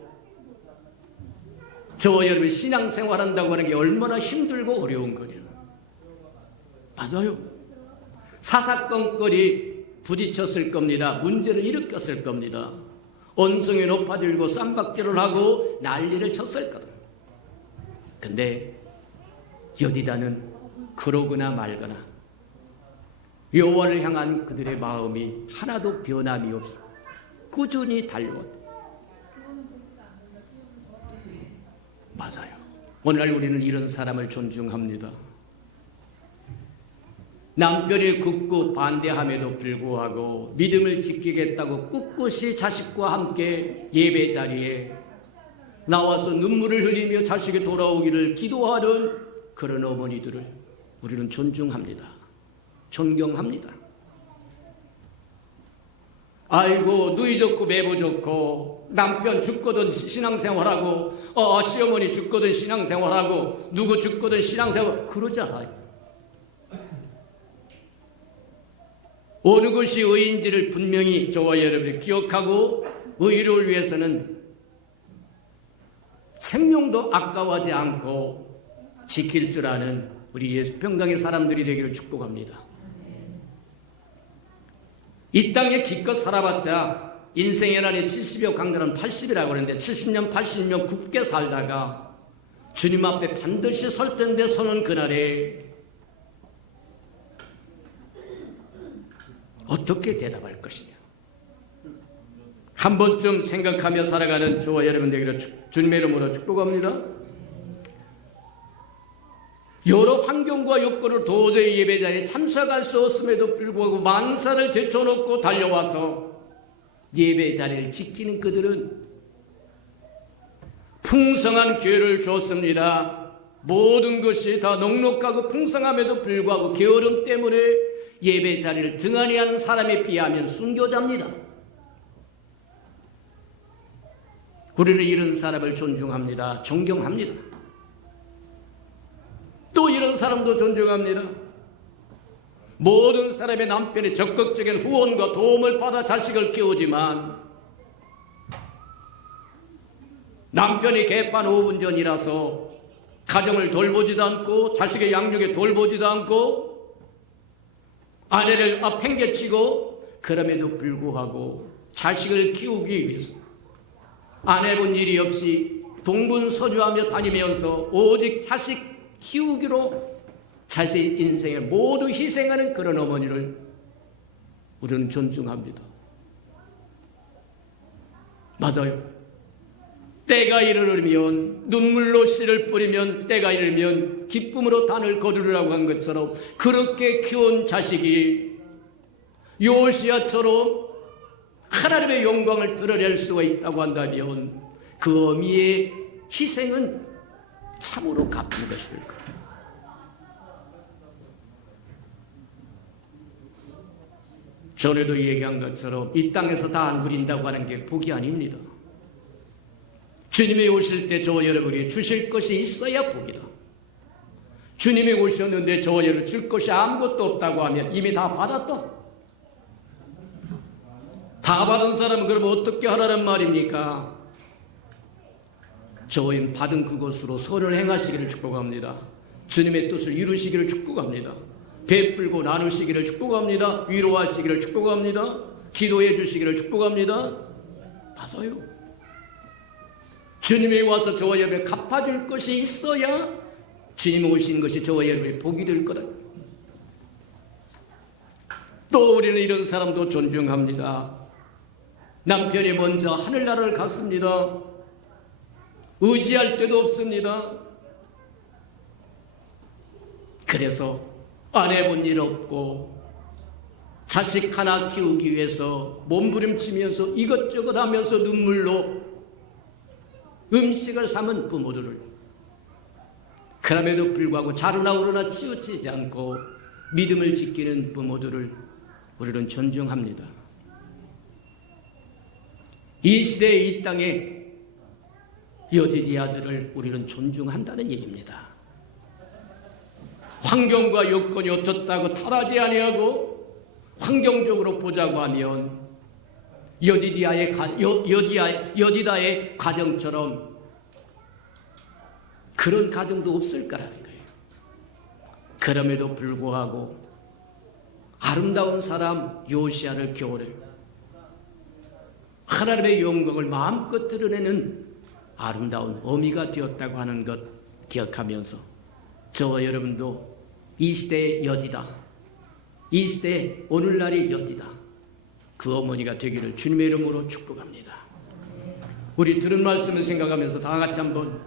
저와 여러분이 신앙생활한다고 하는 게 얼마나 힘들고 어려운 거냐. 맞아요. 사사건건이 부딪혔을 겁니다. 문제를 일으켰을 겁니다. 언성이 높아지고 쌈박질을 하고 난리를 쳤을 거다. 근데 여디다는 그러거나 말거나 여호와를 향한 그들의 마음이 하나도 변함이 없어 꾸준히 달려왔다. 맞아요. 오늘날 우리는 이런 사람을 존중합니다. 남편이 굳고 반대함에도 불구하고 믿음을 지키겠다고 꿋꿋이 자식과 함께 예배 자리에 나와서 눈물을 흘리며 자식이 돌아오기를 기도하는 그런 어머니들을 우리는 존중합니다. 존경합니다. 아이고 누이 좋고 매부 좋고 남편 죽거든 신앙생활하고 시어머니 죽거든 신앙생활하고 누구 죽거든 신앙생활 그러잖아요. 어느 것이 의인지를 분명히 저와 여러분이 기억하고 의를 위해서는 생명도 아까워하지 않고 지킬 줄 아는 우리 예수 평강의 사람들이 되기를 축복합니다. 이 땅에 기껏 살아봤자 인생의 날이 70여 강들은 80이라고 그러는데 70년 80년 굳게 살다가 주님 앞에 반드시 설 텐데 서는 그날에 어떻게 대답할 것이냐. 한 번쯤 생각하며 살아가는 저와 여러분 되기를 주님의 이름으로 축복합니다. 여러 환경과 요건을 도저히 예배 자리에 참석할 수 없음에도 불구하고 만사를 제쳐놓고 달려와서 예배 자리를 지키는 그들은 풍성한 기회를 줬습니다. 모든 것이 다 넉넉하고 풍성함에도 불구하고 게으름 때문에 예배 자리를 등한히 하는 사람에 비하면 순교자입니다. 우리는 이런 사람을 존중합니다. 존경합니다. 또 이런 사람도 존중합니다. 모든 사람의 남편의 적극적인 후원과 도움을 받아 자식을 키우지만 남편이 개판 5분 전이라서 가정을 돌보지도 않고 자식의 양육에 돌보지도 않고 아내를 팽개치고 그럼에도 불구하고 자식을 키우기 위해서 안 해본 일이 없이 동분서주하며 다니면서 오직 자식 키우기로 자식 인생을 모두 희생하는 그런 어머니를 우리는 존중합니다. 맞아요. 때가 이르면 눈물로 씨를 뿌리면 때가 이르면 기쁨으로 단을 거두리라고 한 것처럼 그렇게 키운 자식이 요시야처럼 하나님의 영광을 드러낼 수가 있다고 한다면 그 어미의 희생은 참으로 값진 것일 거예요. 전에도 얘기한 것처럼 이 땅에서 다 누린다고 하는 게 복이 아닙니다. 주님이 오실 때 저와 여러분이 주실 것이 있어야 복이다. 주님이 오셨는데 저와 여러분 줄 것이 아무것도 없다고 하면 이미 다 받았다. 다 받은 사람은 그러면 어떻게 하라는 말입니까? 저희는 받은 그것으로 선을 행하시기를 축복합니다. 주님의 뜻을 이루시기를 축복합니다. 베풀고 나누시기를 축복합니다. 위로하시기를 축복합니다. 기도해 주시기를 축복합니다. 맞아요. 주님이 와서 저와 여러분을 갚아줄 것이 있어야 주님 오신 것이 저와 여러분의 복이 될 거다. 또 우리는 이런 사람도 존중합니다. 남편이 먼저 하늘나라를 갔습니다. 의지할 데도 없습니다. 그래서 안 해본 일 없고 자식 하나 키우기 위해서 몸부림치면서 이것저것 하면서 눈물로 음식을 삼은 부모들을 그럼에도 불구하고 자루나 우러나 치우치지 않고 믿음을 지키는 부모들을 우리는 존중합니다. 이 시대의 이 땅에 여디디아들을 우리는 존중한다는 얘기입니다. 환경과 여건이 어떻다고 탈하지 아니하고 환경적으로 보자고 하면 여디다의 가정처럼 그런 가정도 없을 거라는 거예요. 그럼에도 불구하고 아름다운 사람 요시야를 겨울에 하나님의 영광을 마음껏 드러내는 아름다운 어미가 되었다고 하는 것 기억하면서 저와 여러분도 이 시대의 여디다, 이 시대의 오늘날의 여디다, 그 어머니가 되기를 주님의 이름으로 축복합니다. 우리 들은 말씀을 생각하면서 다 같이 한번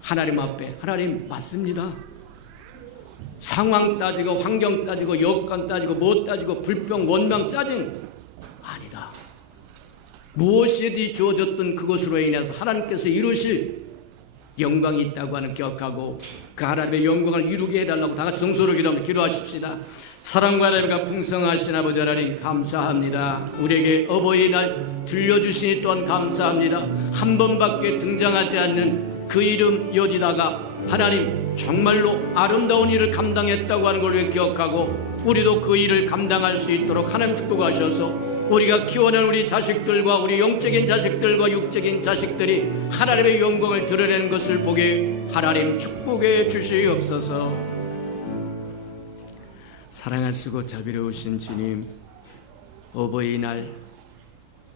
하나님 앞에 하나님 맞습니다. 상황 따지고 환경 따지고 여건 따지고 뭐 따지고 불평 원망 짜증 아니다. 무엇이든지 주어졌던 그것으로 인해서 하나님께서 이루실 영광이 있다고 하는 기억하고 그 하나님의 영광을 이루게 해달라고 다 같이 동서로 기도하십시다. 사랑과 하나님과 풍성하신 아버지 하나님 감사합니다. 우리에게 어버이날 들려주시니 또한 감사합니다. 한 번밖에 등장하지 않는 그 이름 여디다가 하나님 정말로 아름다운 일을 감당했다고 하는 걸 기억하고 우리도 그 일을 감당할 수 있도록 하나님 축복하셔서 우리가 키워낸 우리 자식들과 우리 영적인 자식들과 육적인 자식들이 하나님의 영광을 드러내는 것을 보게 하나님 축복해 주시옵소서. 사랑하시고 자비로우신 주님, 어버이날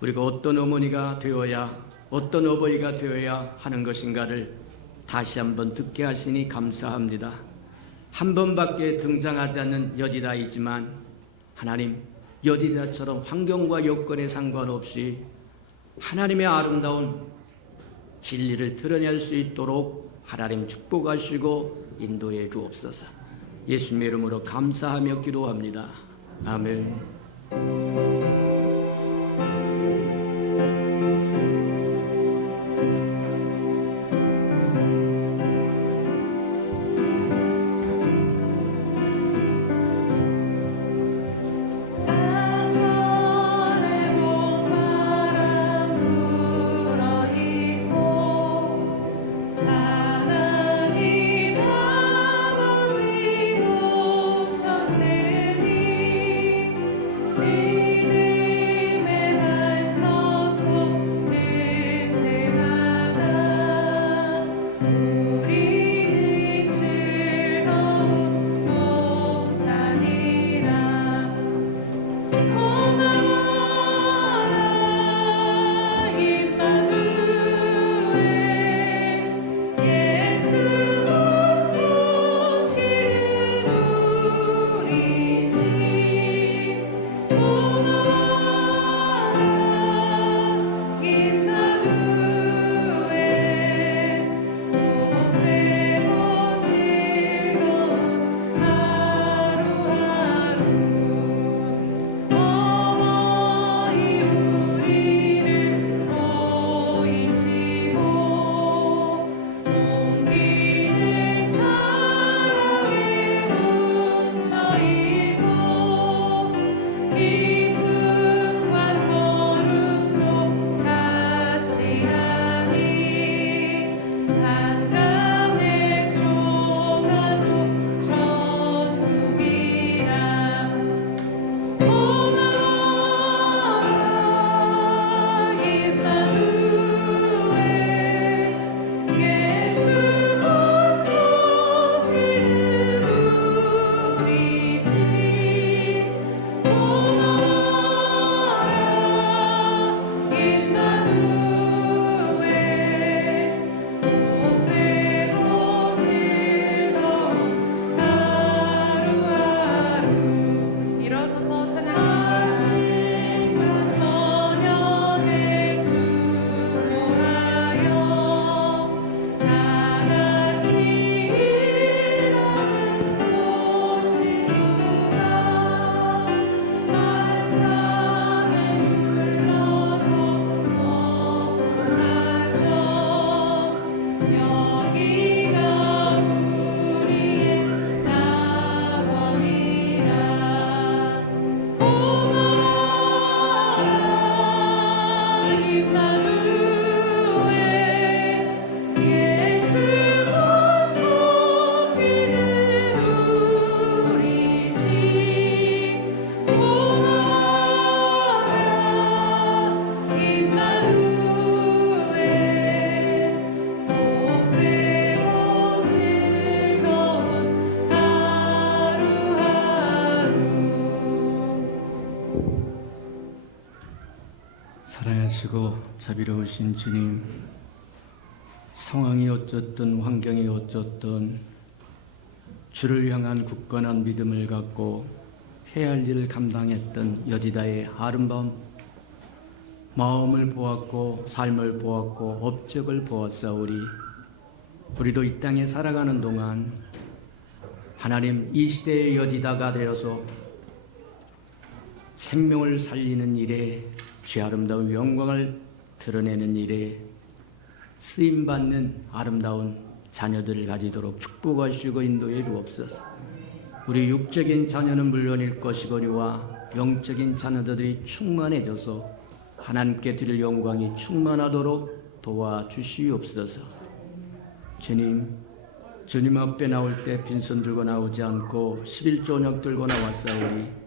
우리가 어떤 어머니가 되어야 어떤 어버이가 되어야 하는 것인가를 다시 한번 듣게 하시니 감사합니다. 한 번밖에 등장하지 않는 여디다이지만 하나님 여디다처럼 환경과 여건에 상관없이 하나님의 아름다운 진리를 드러낼 수 있도록 하나님 축복하시고 인도해 주옵소서. 예수님의 이름으로 감사하며 기도합니다. 아멘. 사랑하시고 자비로우신 주님, 상황이 어쨌든 환경이 어쨌든 주를 향한 굳건한 믿음을 갖고 해야 할 일을 감당했던 여디다의 아름다운 마음을 보았고 삶을 보았고 업적을 보았사오리. 우리도 이 땅에 살아가는 동안 하나님 이 시대의 여디다가 되어서 생명을 살리는 일에 주 아름다운 영광을 드러내는 일에 쓰임받는 아름다운 자녀들을 가지도록 축복하시고 인도해 주옵소서. 우리 육적인 자녀는 물론일 것이거니와 영적인 자녀들이 충만해져서 하나님께 드릴 영광이 충만하도록 도와주시옵소서. 주님 앞에 나올 때 빈손 들고 나오지 않고 11조녁 들고 나왔사오니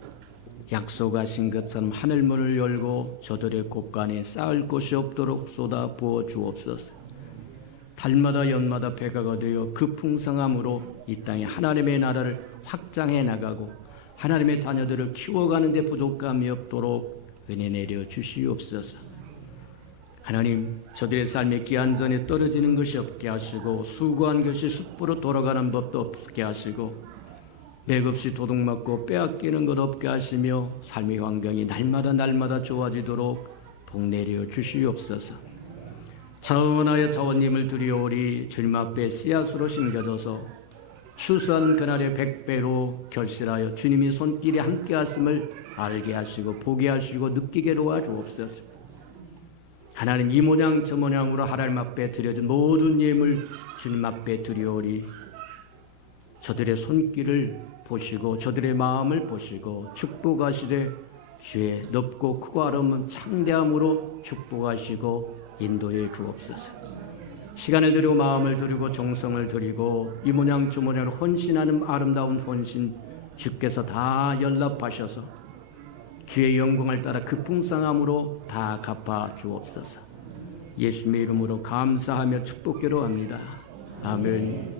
약속하신 것처럼 하늘문을 열고 저들의 곳간에 쌓을 곳이 없도록 쏟아 부어 주옵소서. 달마다 연마다 배가가 되어 그 풍성함으로 이 땅에 하나님의 나라를 확장해 나가고 하나님의 자녀들을 키워가는 데 부족함이 없도록 은혜 내려 주시옵소서. 하나님, 저들의 삶에 기한전에 떨어지는 것이 없게 하시고 수고한 것이 숯불로 돌아가는 법도 없게 하시고 맥없이 도둑맞고 빼앗기는 것 없게 하시며 삶의 환경이 날마다 좋아지도록 복 내려 주시옵소서. 자원하여 자원님을 드리오리 주님 앞에 씨앗으로 심겨져서 추수하는 그날의 100배로 결실하여 주님이 손길에 함께 하심을 알게 하시고 보게 하시고 느끼게 도와주옵소서. 하나님, 이 모양 저 모양으로 하나님 앞에 드려진 모든 예물 주님 앞에 드리오리 저들의 손길을 보시고 저들의 마음을 보시고 축복하시되 주의 넓고 크고 아름다운 창대함으로 축복하시고 인도해 주옵소서. 시간을 드리고 마음을 드리고 정성을 드리고 이 모양 저 모양으로 헌신하는 아름다운 헌신 주께서 다 연락하셔서 주의 영광을 따라 그 풍성함으로 다 갚아 주옵소서. 예수님의 이름으로 감사하며 축복기로 합니다. 아멘.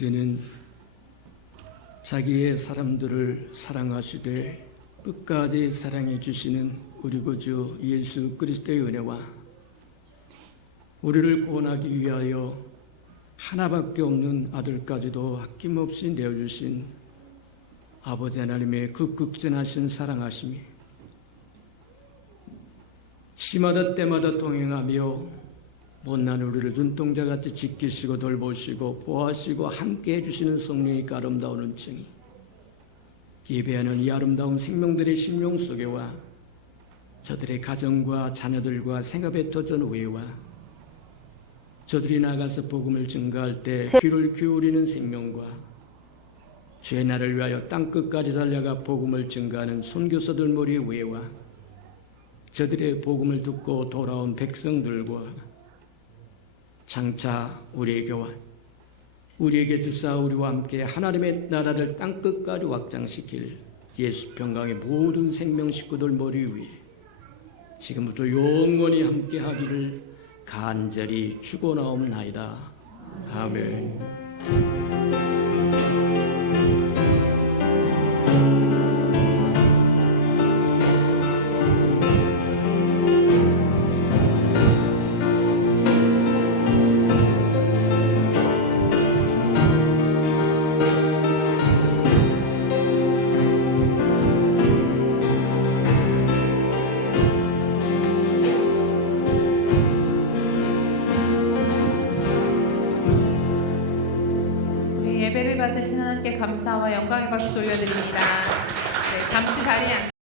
이제는 자기의 사람들을 사랑하시되 끝까지 사랑해 주시는 우리 구주 예수 그리스도의 은혜와 우리를 구원하기 위하여 하나밖에 없는 아들까지도 아낌없이 내어주신 아버지 하나님의 그 극진하신 사랑하심이 시마다 때마다 동행하며 못난 우리를 눈동자같이 지키시고 돌보시고 보호하시고 함께 해주시는 성령의 아름다운 은총이 예배하는 이 아름다운 생명들의 심령 속에와 저들의 가정과 자녀들과 생업의 터전 외와 저들이 나가서 복음을 증거할 때 귀를 기울이는 생명과 주의 나를 위하여 땅끝까지 달려가 복음을 증거하는 선교사들 머리 위에와 저들의 복음을 듣고 돌아온 백성들과 장차 우리에게 주사 우리와 함께 하나님의 나라를 땅끝까지 확장시킬 예수 평강의 모든 생명 식구들 머리 위에 지금부터 영원히 함께 하기를 간절히 축원하옵나이다. 아멘. 우리 예배를 받으신 하나님께 감사와 영광의 박수 올려드립니다. 네, 잠시 자리에 앉